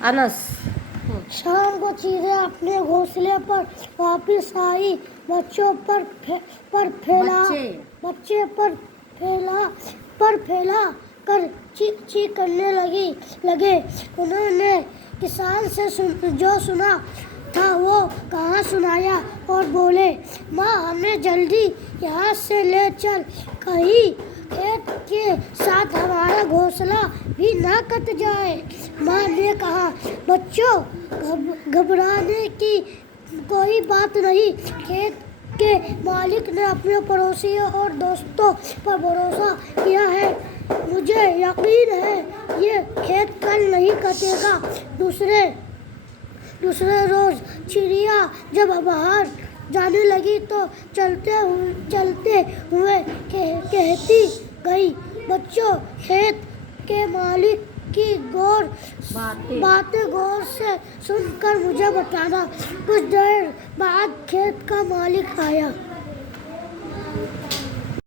अनस। शाम को चीजें अपने घोंसले पर वापस आई। बच्चों बच्चे पर फैला कर चीख करने लगे। उन्होंने किसान से जो सुना था वो कहाँ सुनाया और बोले, माँ हमें जल्दी यहाँ से ले चल, कहीं खेत के साथ हमारा घोंसला भी ना कट जाए। माँ ने कहा, बच्चों घबराने की कोई बात नहीं। खेत के मालिक ने अपने पड़ोसियों और दोस्तों पर भरोसा किया है। मुझे यकीन है ये खेत कल नहीं कटेगा। दूसरे रोज चिड़िया जब बाहर जाने लगी तो चलते हुए कहती गई, बच्चों खेत के मालिक की बातें गौर से सुनकर मुझे बताना। कुछ देर बाद खेत का मालिक आया।